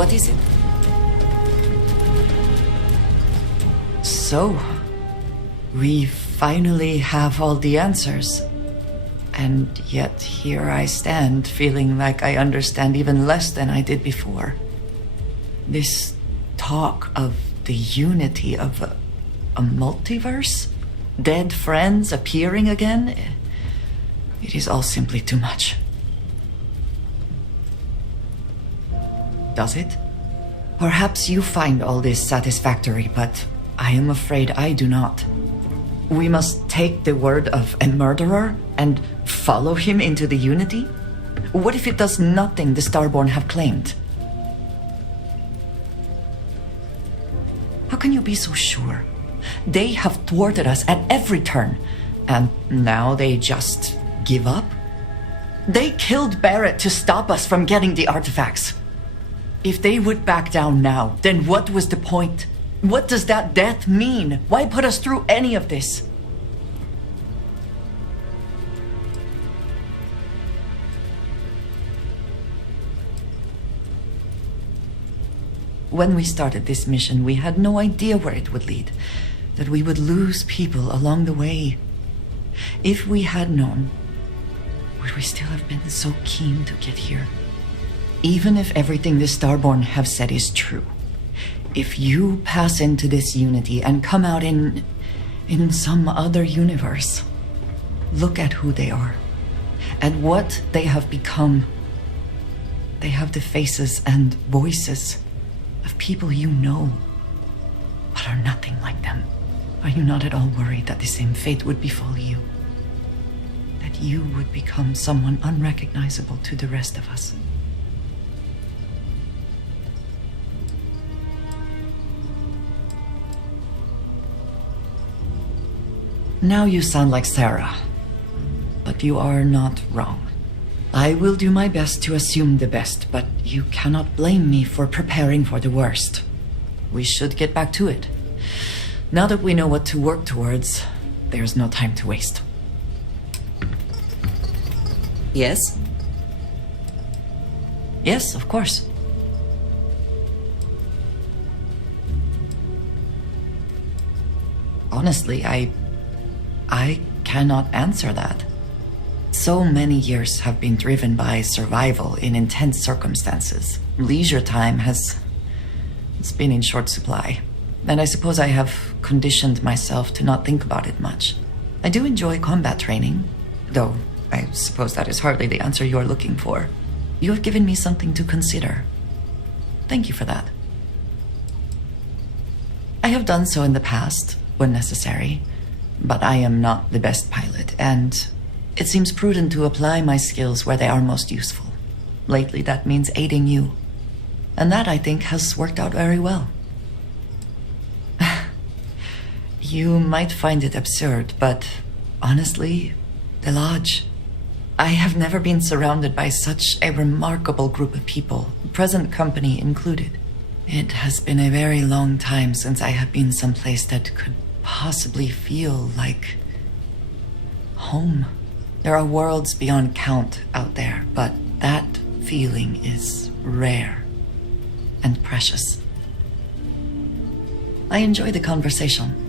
What is it? So, we finally have all the answers. And yet here I stand, feeling like I understand even less than I did before. This talk of the unity of a multiverse? Dead friends appearing again? It is all simply too much. Does it? Perhaps you find all this satisfactory, but I am afraid I do not. We must take the word of a murderer and follow him into the unity? What if it does nothing the Starborn have claimed? How can you be so sure? They have thwarted us at every turn, and now they just give up? They killed Barrett to stop us from getting the artifacts. If they would back down now, then what was the point? What does that death mean? Why put us through any of this? When we started this mission, we had no idea where it would lead, that we would lose people along the way. If we had known, would we still have been so keen to get here? Even if everything the Starborn have said is true, if you pass into this unity and come out in some other universe, look at who they are, and what they have become. They have the faces and voices of people you know, but are nothing like them. Are you not at all worried that the same fate would befall you? That you would become someone unrecognizable to the rest of us? Now you sound like Sarah, but you are not wrong. I will do my best to assume the best, but you cannot blame me for preparing for the worst. We should get back to it. Now that we know what to work towards, there's no time to waste. Yes? Yes, of course. Honestly, I cannot answer that. So many years have been driven by survival in intense circumstances. Leisure time it's been in short supply. And I suppose I have conditioned myself to not think about it much. I do enjoy combat training, though I suppose that is hardly the answer you're looking for. You have given me something to consider. Thank you for that. I have done so in the past, when necessary, but I am not the best pilot, and it seems prudent to apply my skills where they are most useful. Lately, that means aiding you. And that, I think, has worked out very well. You might find it absurd, but honestly, the Lodge. I have never been surrounded by such a remarkable group of people, present company included. It has been a very long time since I have been someplace that could possibly feel like home. There are worlds beyond count out there, but that feeling is rare and precious. I enjoy the conversation.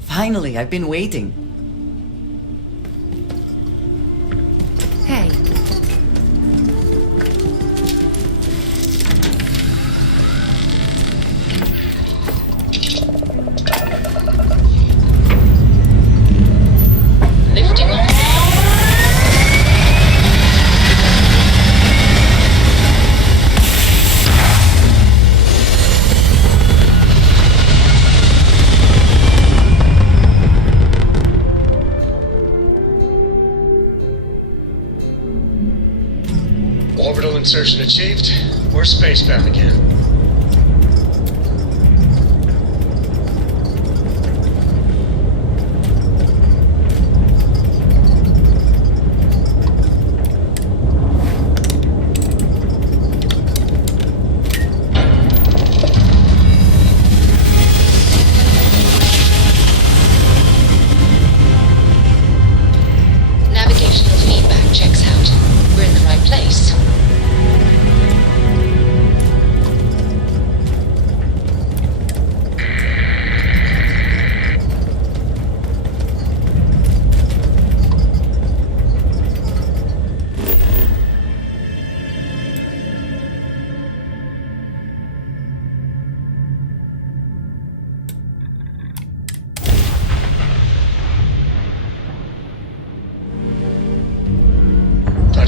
Finally, I've been waiting. Hey. Lifting off. Orbital insertion achieved. We're spacebound again.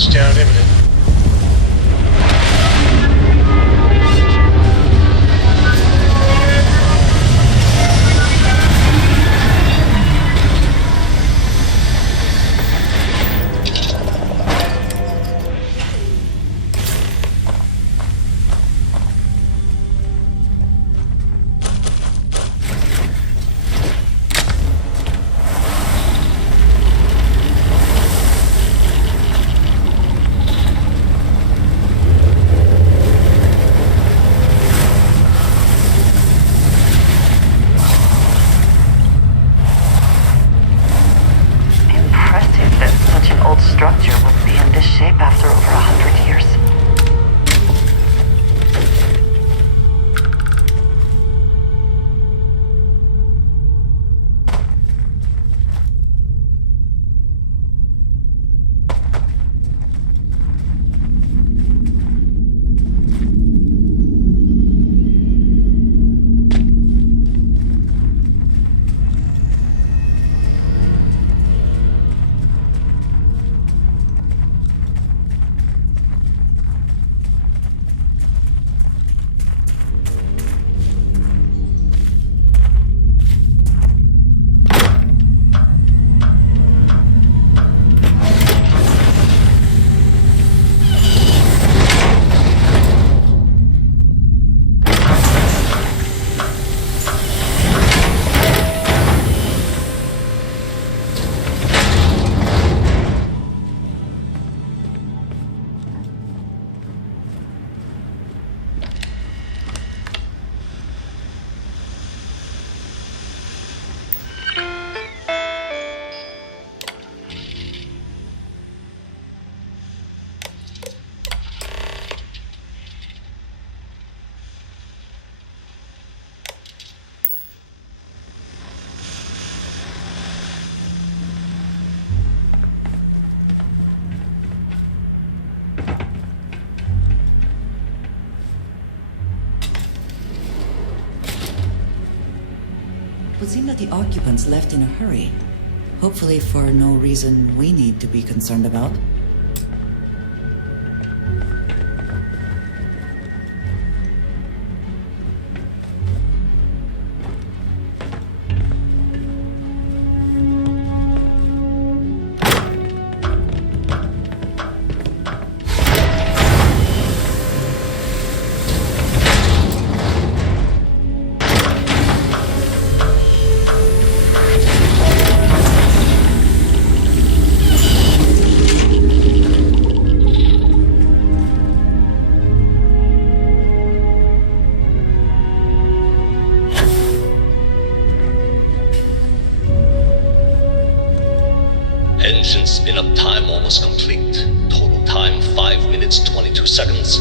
Touchdown imminent. It would seem that the occupants left in a hurry. Hopefully for no reason we need to be concerned about. Engine spin-up time almost complete. Total time 5 minutes 22 seconds.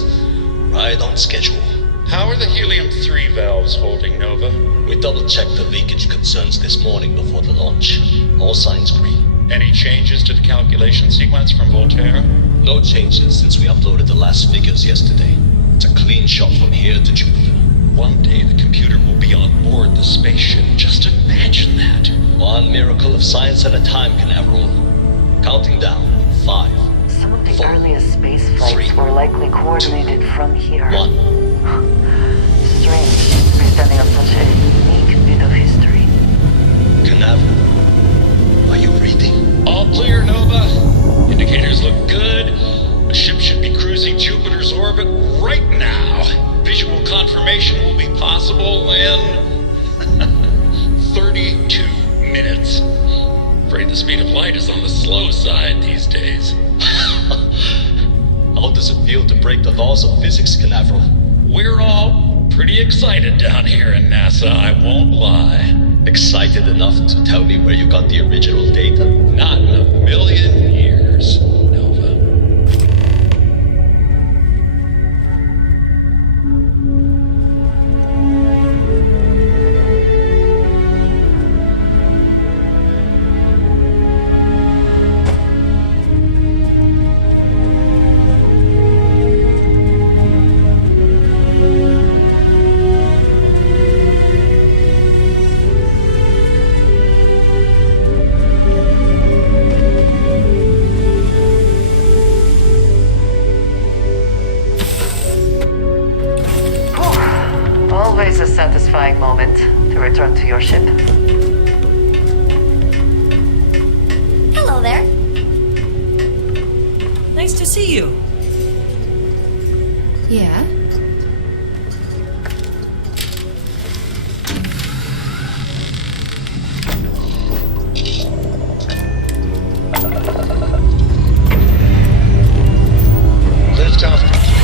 Right on schedule. How are the helium-3 valves holding, Nova? We double-checked the leakage concerns this morning before the launch. All signs green. Any changes to the calculation sequence from Voltaire? No changes since we uploaded the last figures yesterday. It's a clean shot from here to Jupiter. One day the computer will be on board the spaceship. Just imagine that. One miracle of science at a time, Canaveral. Counting down. 5. Some of the 4, earliest space flights 3, were likely coordinated from here. 1. Strange to be standing on such a unique bit of history. Canaveral, are you reading? All clear, Nova. Indicators look good. The ship should be cruising Jupiter's orbit right now. Visual confirmation will be possible in 32 minutes. Afraid the speed of light is on the slow side these days. How does it feel to break the laws of physics, Canaveral? We're all pretty excited down here in NASA, I won't lie. Excited enough to tell me where you got the original data? Not in a million years, Nova. always a satisfying moment to return to your ship. Hello there. Nice to see you. Yeah? Liftoff complete.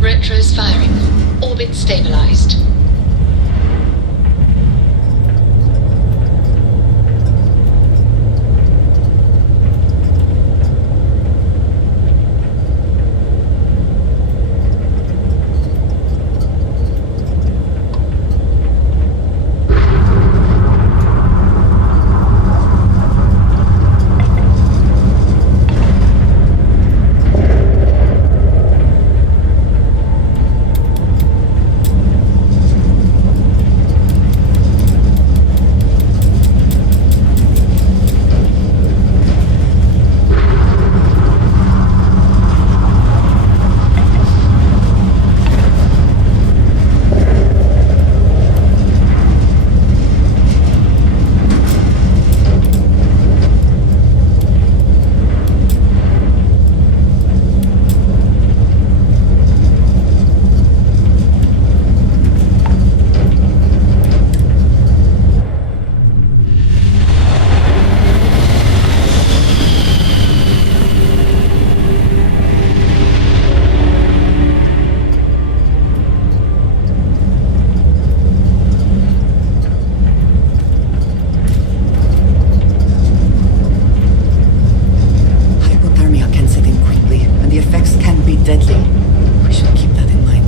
Retros firing. Orbit stabilized. Hypothermia can set in quickly, and the effects can be deadly. We should keep that in mind.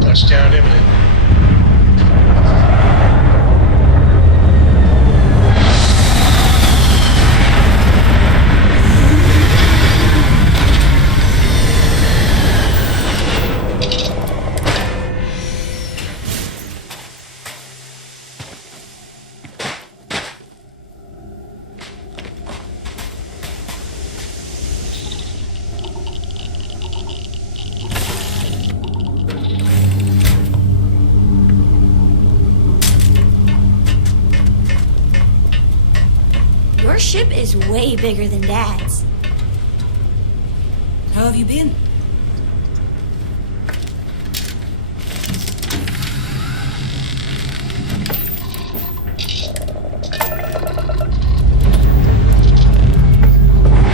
Touchdown imminent. Your ship is way bigger than Dad's. How have you been?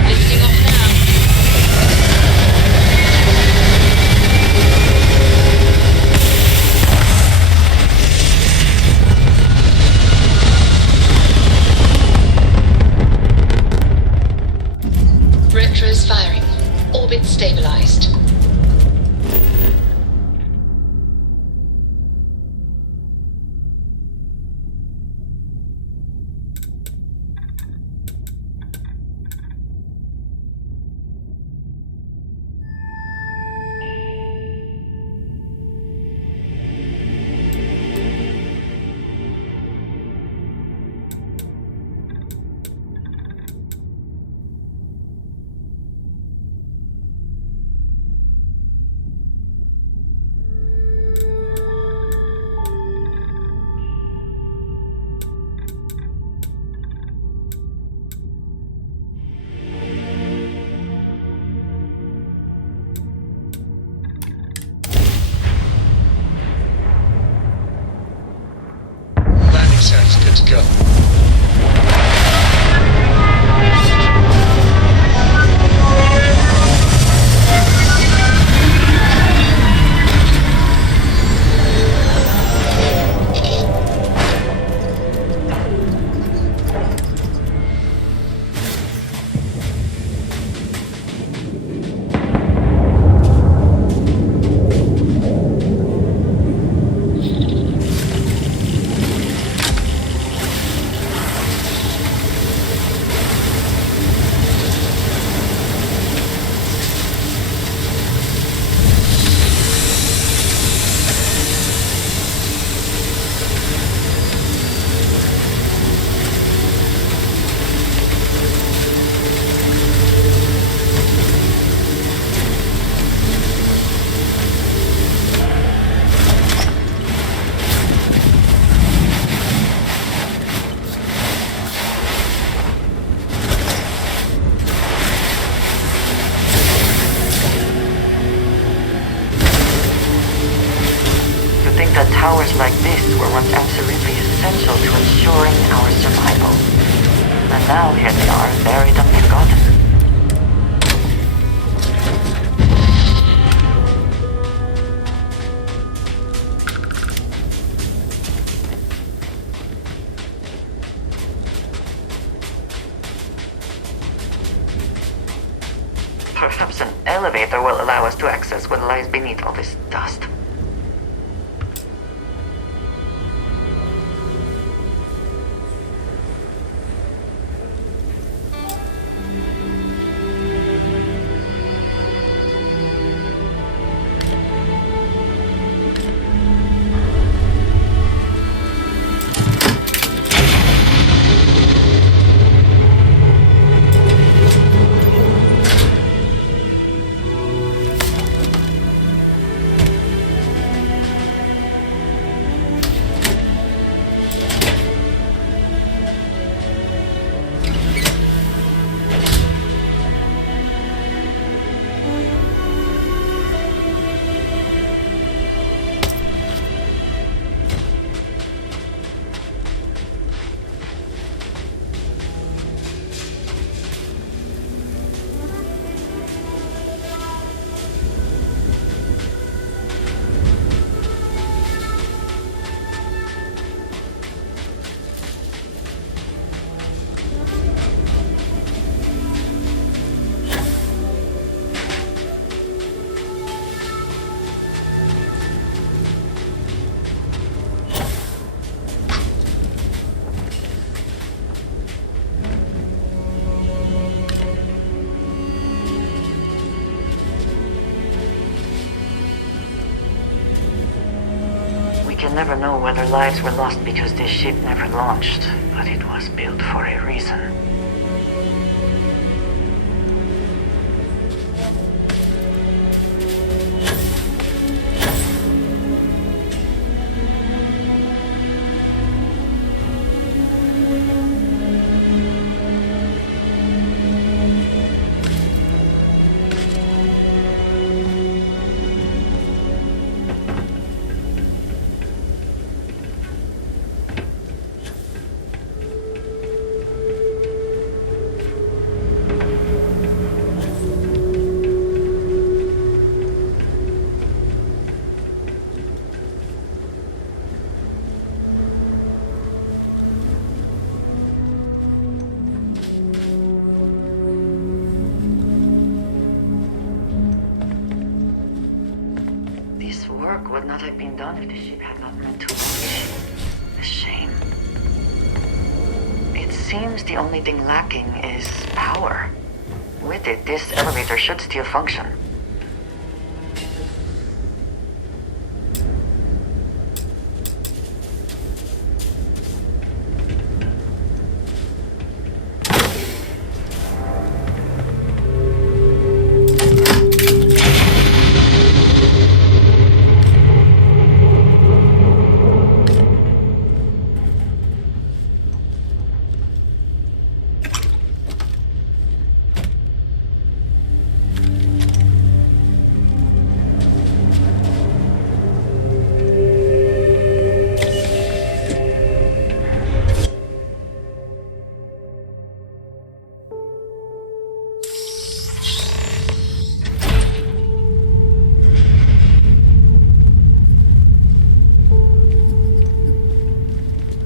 Lifting off now. Retros firing. Orbit stabilized. Landing sounds good to go. ensuring our survival. And now here they are, buried and forgotten. Perhaps an elevator will allow us to access what lies beneath all this dust. We'll never know whether lives were lost because this ship never launched, but it was built for a reason. Would not have been done if the ship had not meant to launch. A shame. It seems the only thing lacking is power. With it, this elevator should still function.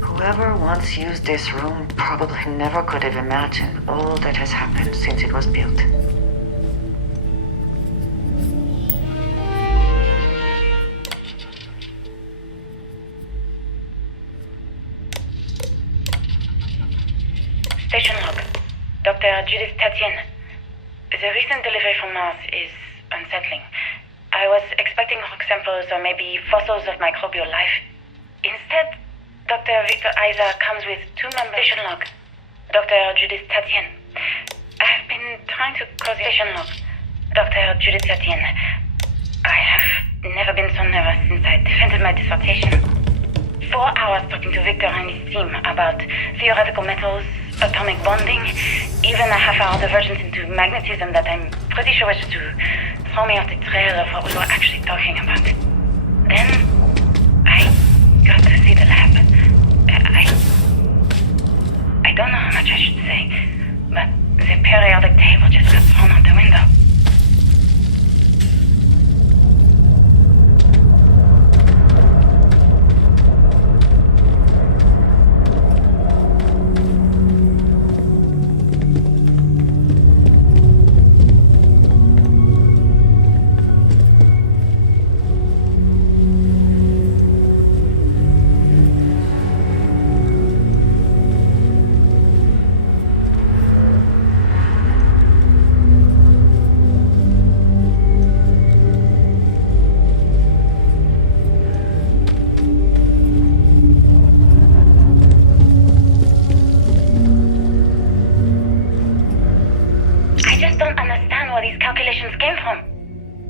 Whoever once used this room probably never could have imagined all that has happened since it was built. Station log. Dr. Judith Tatienne. The recent delivery from Mars is unsettling. I was expecting rock samples or maybe fossils of microbial life. Instead, Dr. Victor Isa comes with 2 members. Station log. Dr. Judith Tatienne. I have been trying to call the station log. Dr. Judith Tatienne. I have never been so nervous since I defended my dissertation. 4 hours talking to Victor and his team about theoretical metals, atomic bonding, even a half-hour divergence into magnetism that I'm pretty sure was to throw me off the trail of what we were actually talking about. Then I got to see the lab. periodic table just got thrown out the window.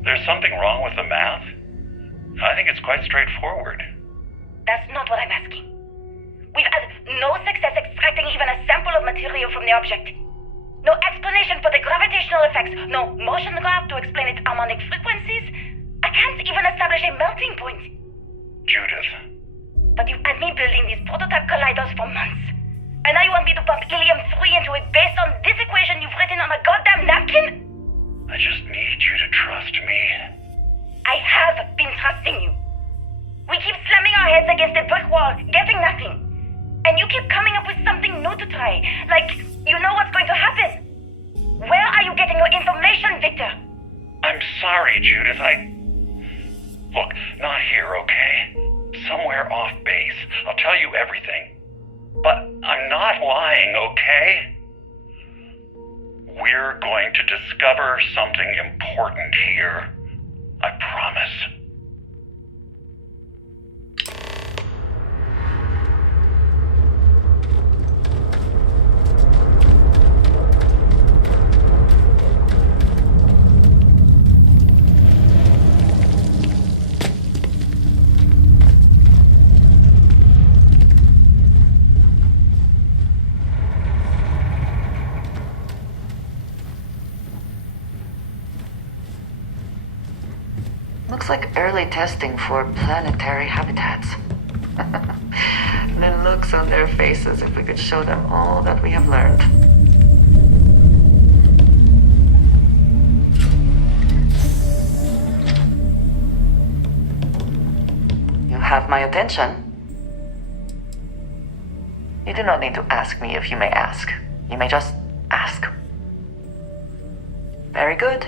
There's something wrong with the math? I think it's quite straightforward. That's not what I'm asking. We've had no success extracting even a sample of material from the object. No explanation for the gravitational effects, no motion graph to explain its harmonic frequencies. I can't even establish a melting point. Judith. But you've had me building these prototype colliders for months. And now you want me to pump helium-3 into it based on this equation you've written on a goddamn napkin? I just need you to trust me. I have been trusting you. We keep slamming our heads against a brick wall, getting nothing. And you keep coming up with something new to try. Like, you know what's going to happen. Where are you getting your information, Victor? I'm sorry, Judith. Look, not here, okay? Somewhere off base. I'll tell you everything. But I'm not lying, okay? We're going to discover something important here. I promise. Looks like early testing for planetary habitats. The looks on their faces if we could show them all that we have learned. You have my attention. You do not need to ask me if you may ask. You may just ask. Very good.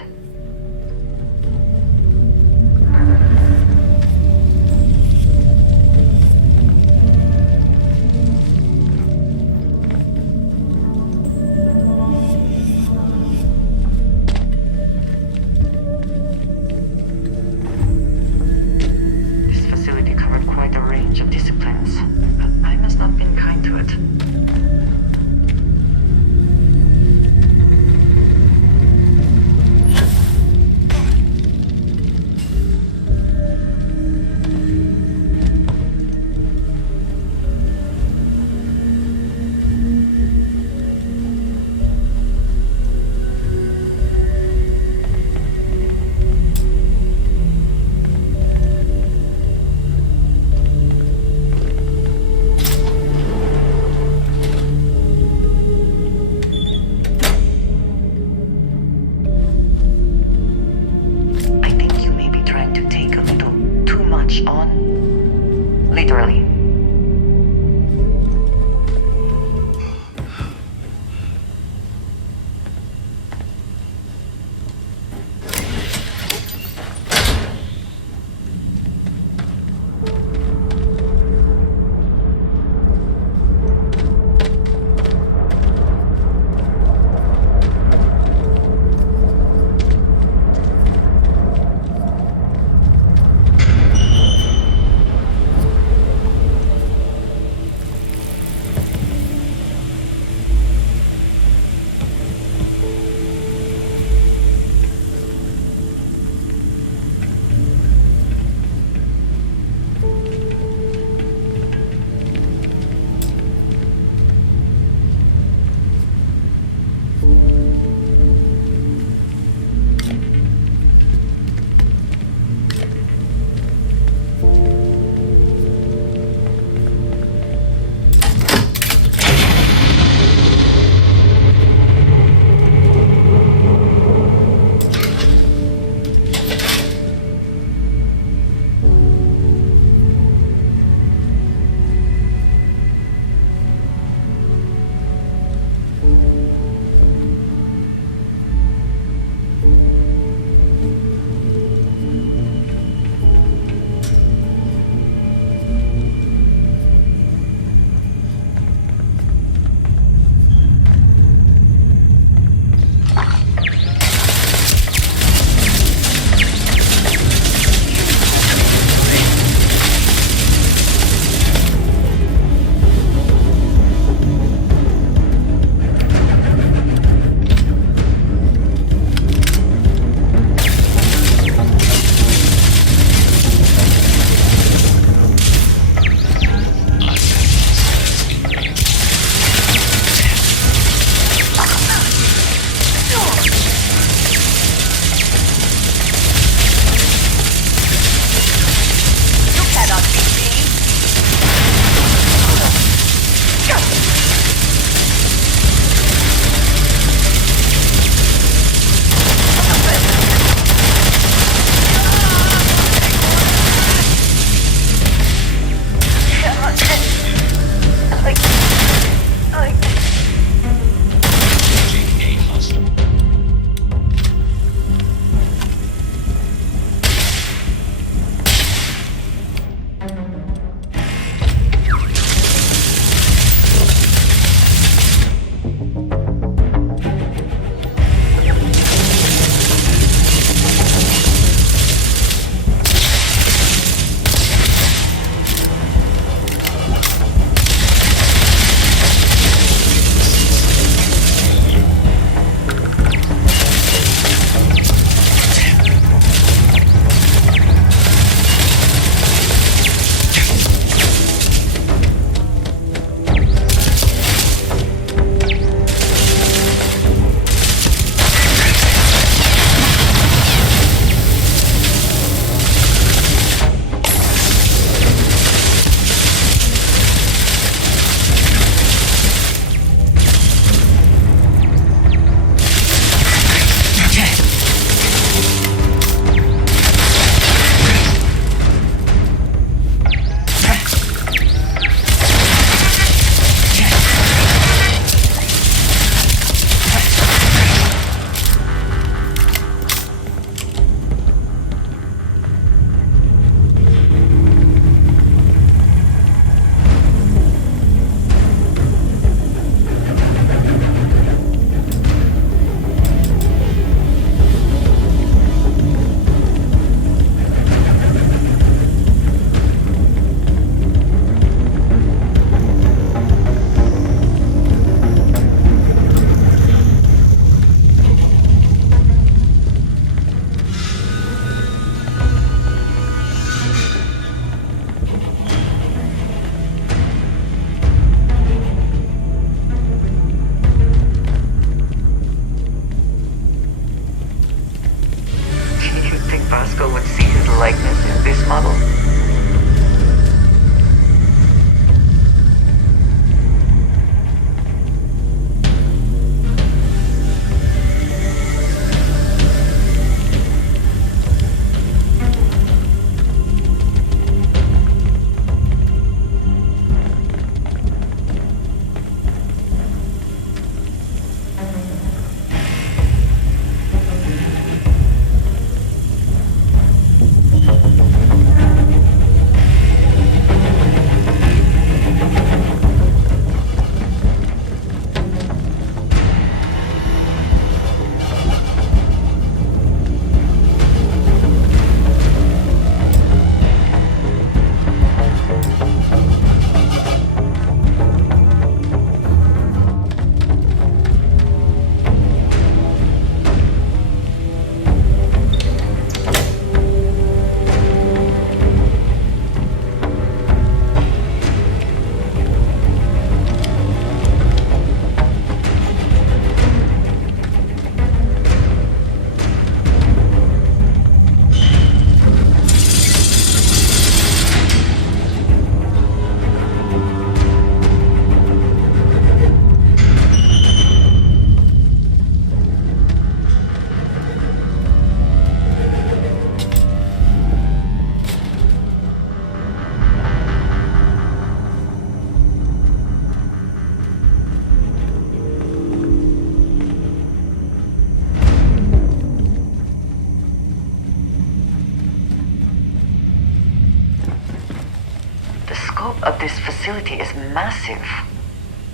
facility is massive.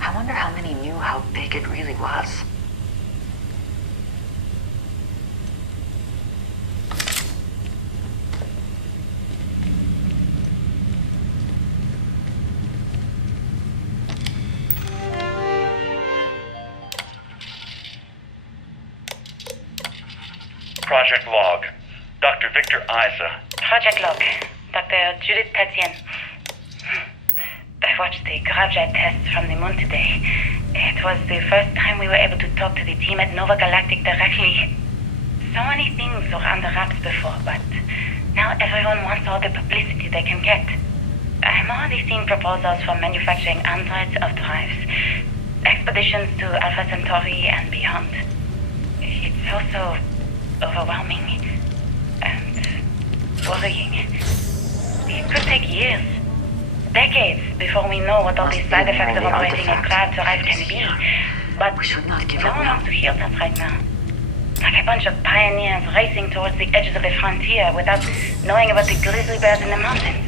I wonder how many knew how big it really was. Project log. Dr. Victor Isa. Project log. Dr. Judith Tatian. I watched the gravjet test from the moon today. It was the first time we were able to talk to the team at Nova Galactic directly. So many things were under wraps before, but now everyone wants all the publicity they can get. I'm already seeing proposals for manufacturing androids of drives, expeditions to Alpha Centauri and beyond. It's also overwhelming and worrying. It could take years, decades, before we know what all these side effects of operating a grav drive can be. But We should not give no up one now. wants to hear that right now. Like a bunch of pioneers racing towards the edges of the frontier without knowing about the grizzly bears in the mountains.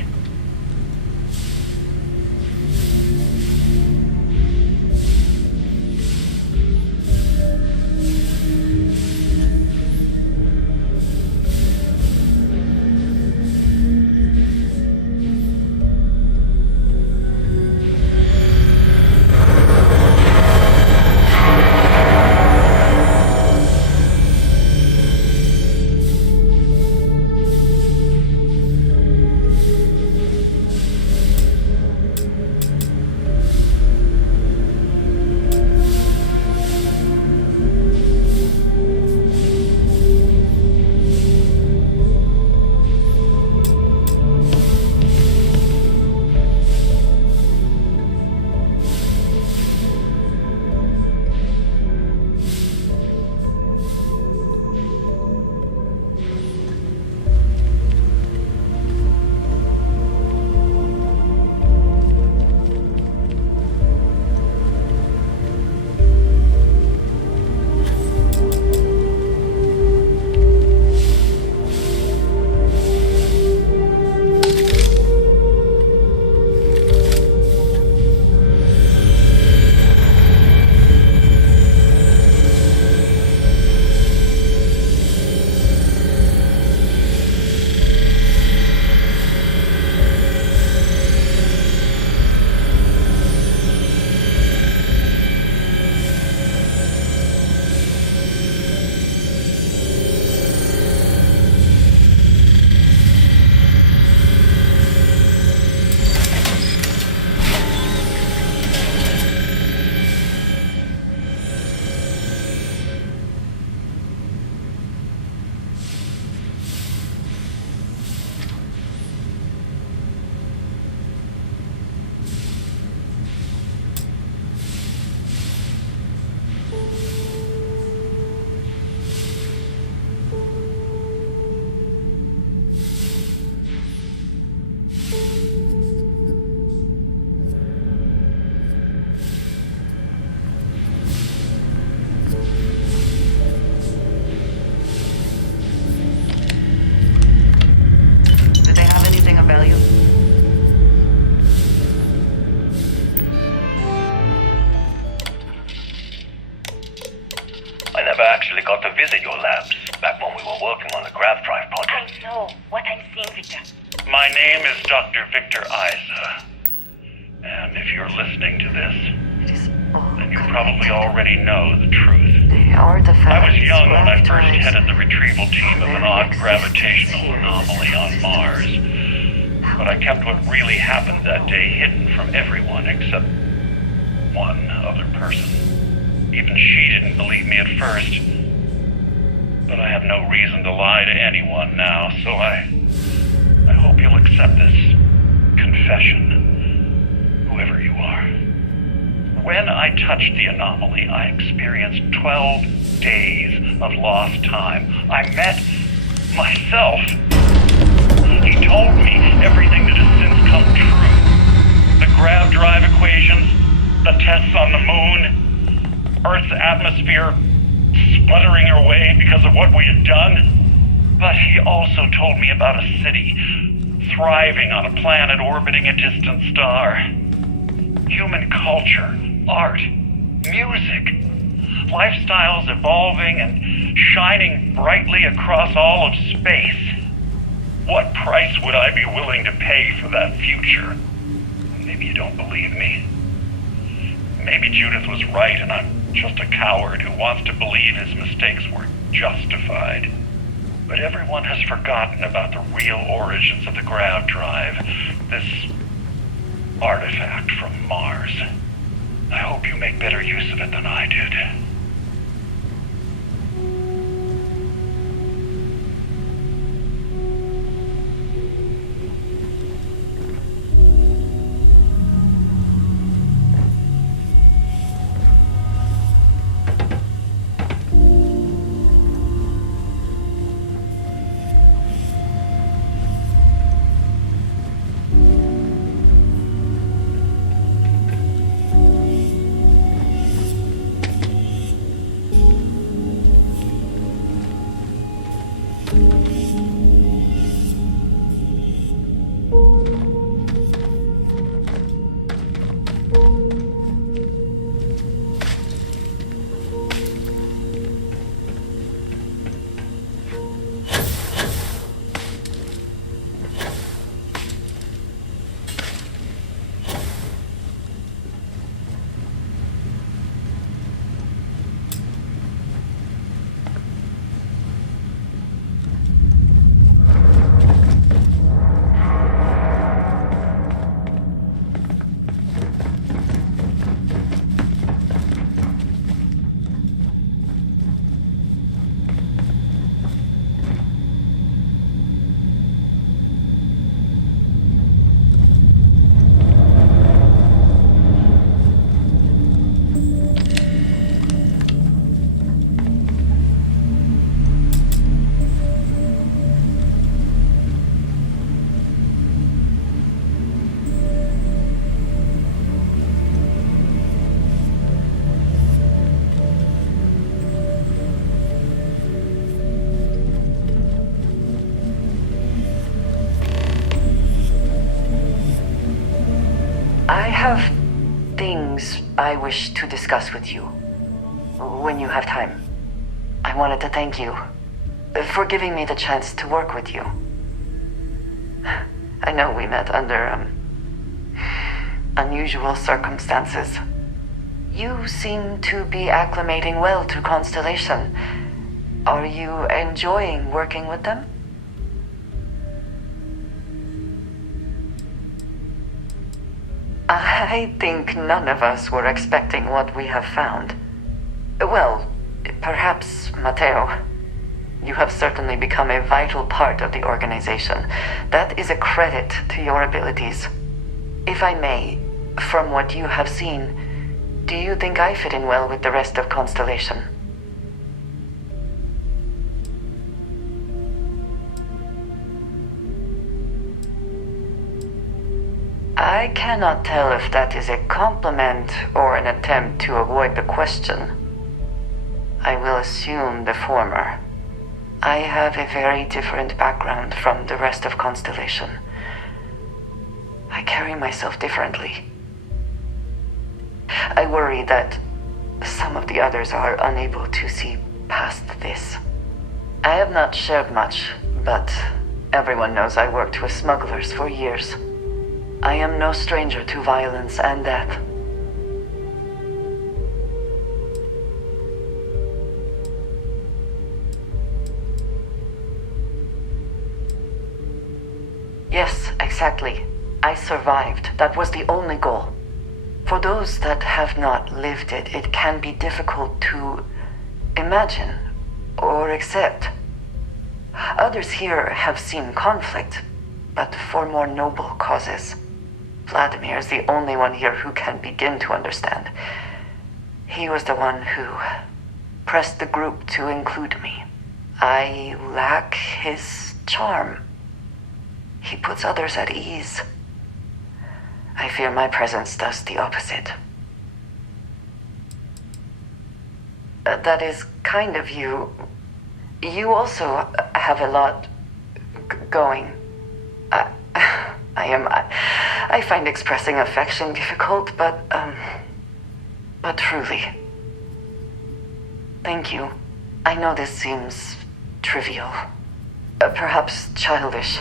actually got to visit your labs back when we were working on the grav drive project. I know what I'm seeing, Victor. My name is Dr. Victor Isa. And if you're listening to this, then you probably already know the truth. I was young when I first headed the retrieval team of an odd gravitational anomaly on Mars. But I kept what really happened that day hidden from everyone except one other person. Even she didn't believe me at first. But I have no reason to lie to anyone now, so I hope you'll accept this confession, whoever you are. When I touched the anomaly, I experienced 12 days of lost time. I met myself. He told me everything that has since come true. The grav drive equations, the tests on the moon, Earth's atmosphere sputtering away because of what we had done. But he also told me about a city thriving on a planet orbiting a distant star. human culture, art, music, lifestyles evolving and shining brightly across all of space. What price would I be willing to pay for that future? Maybe you don't believe me. Maybe Judith was right and I'm just a coward who wants to believe his mistakes were justified. But everyone has forgotten about the real origins of the grav drive, this artifact from Mars. I hope you make better use of it than I did. I have things I wish to discuss with you when you have time. I wanted to thank you for giving me the chance to work with you. I know we met under unusual circumstances. You seem to be acclimating well to Constellation. Are you enjoying working with them? I think none of us were expecting what we have found. Well, perhaps Matteo. You have certainly become a vital part of the organization. That is a credit to your abilities. If I may, from what you have seen, do you think I fit in well with the rest of Constellation? I cannot tell if that is a compliment or an attempt to avoid the question. I will assume the former. I have a very different background from the rest of Constellation. I carry myself differently. I worry that some of the others are unable to see past this. I have not shared much, but everyone knows I worked with smugglers for years. I am no stranger to violence and death. Yes, exactly. I survived. That was the only goal. For those that have not lived it, it can be difficult to imagine or accept. Others here have seen conflict, but for more noble causes. Vladimir is the only one here who can begin to understand. He was the one who pressed the group to include me. I lack his charm. He puts others at ease. I fear my presence does the opposite. That is kind of you. You also have a lot going. I find expressing affection difficult, but truly. Thank you. I know this seems trivial, perhaps childish.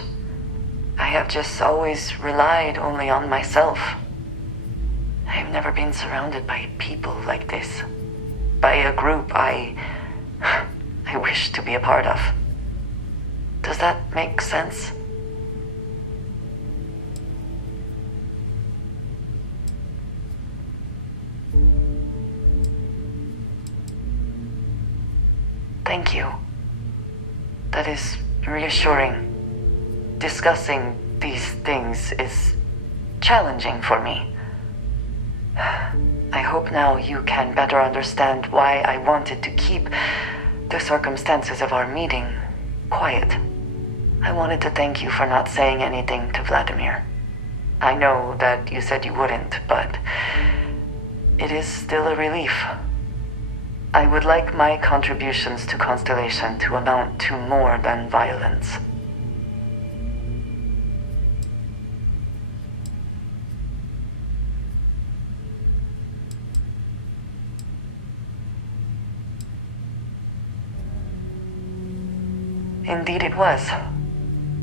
I have just always relied only on myself. I have never been surrounded by people like this, by a group I wish to be a part of. Does that make sense? Thank you. That is reassuring. Discussing these things is challenging for me. I hope now you can better understand why I wanted to keep the circumstances of our meeting quiet. I wanted to thank you for not saying anything to Vladimir. I know that you said you wouldn't, but it is still a relief. I would like my contributions to Constellation to amount to more than violence. Indeed it was.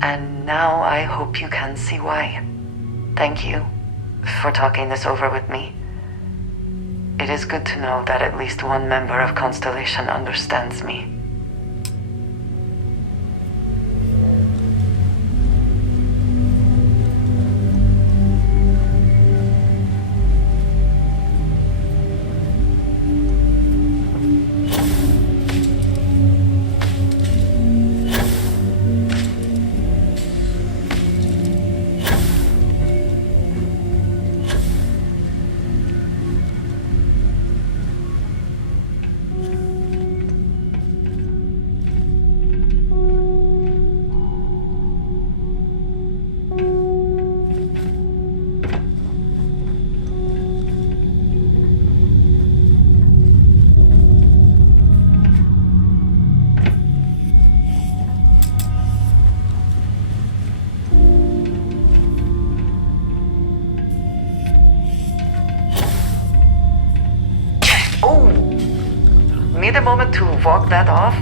And now I hope you can see why. Thank you for talking this over with me. It is good to know that at least one member of Constellation understands me. Need a moment to walk that off?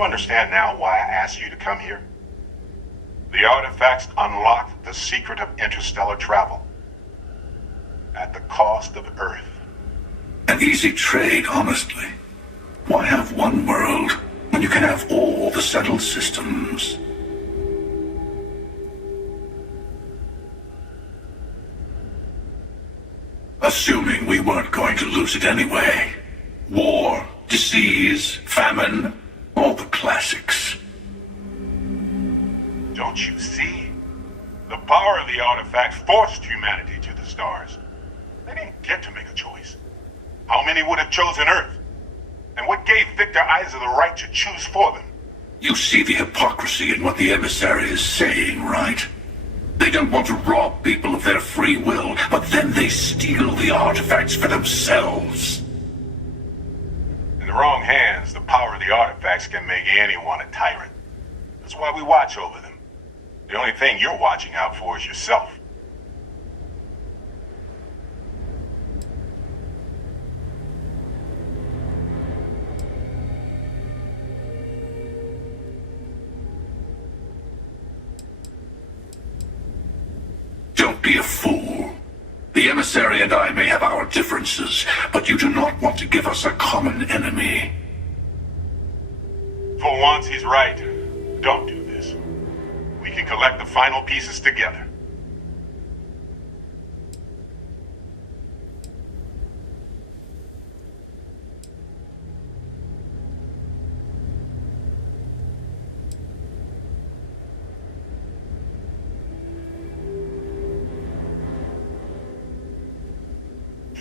you understand now why I asked you to come here? The artifacts unlock the secret of interstellar travel. At the cost of Earth. An easy trade, honestly. Why have one world when you can have all the settled systems? Assuming we weren't going to lose it anyway. War, disease, famine, all the classics. Don't you see? The power of the artifacts forced humanity to the stars. They didn't get to make a choice. How many would have chosen Earth? And what gave Victor Isa the right to choose for them? You see the hypocrisy in what the emissary is saying, right? They don't want to rob people of their free will, but then they steal the artifacts for themselves. In the wrong hands, the power of the artifacts can make anyone a tyrant. That's why we watch over them. The only thing you're watching out for is yourself. Don't be a fool. The emissary and I may have our differences, but you do not want to give us a common enemy. For once, he's right. Don't do this. We can collect the final pieces together.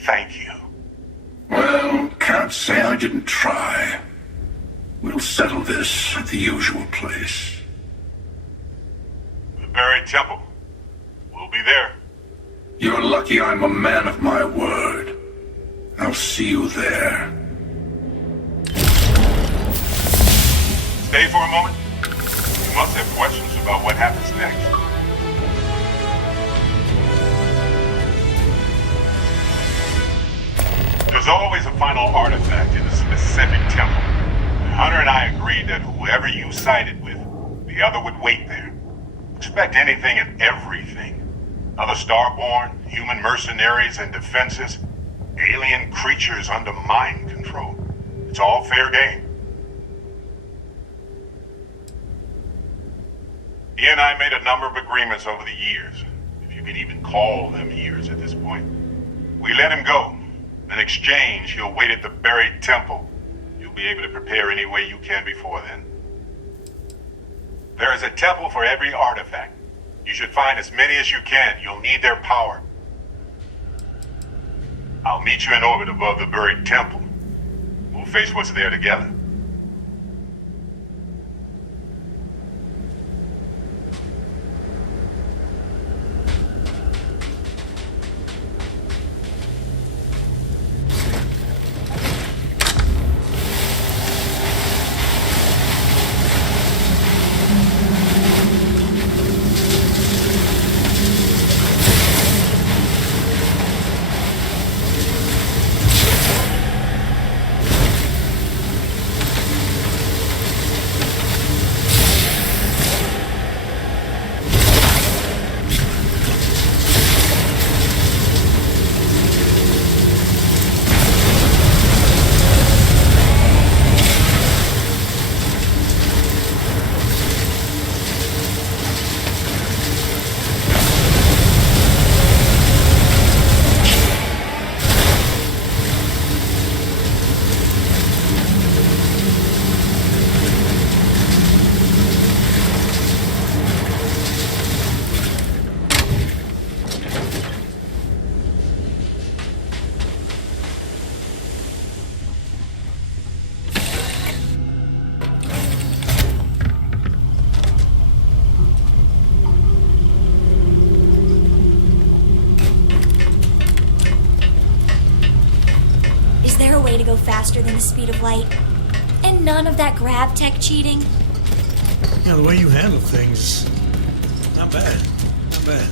Thank you. Well, can't say I didn't try. We'll settle this at the usual place. The buried temple. We'll be there. You're lucky I'm a man of my word. I'll see you there. Stay for a moment. You must have questions about what happens next. There's always a final artifact in a specific temple. Hunter and I agreed that whoever you sided with, the other would wait there. Expect anything and everything. Other starborn, human mercenaries and defenses, alien creatures under mind control. It's all fair game. He and I made a number of agreements over the years, if you can even call them years at this point. We let him go. In exchange, he'll wait at the buried temple. You'll be able to prepare any way you can before then. There is a temple for every artifact. You should find as many as you can. You'll need their power. I'll meet you in orbit above the buried temple. We'll face what's there together. To go faster than the speed of light. And none of that grab tech cheating. Yeah, the way you handle things, not bad. Not bad.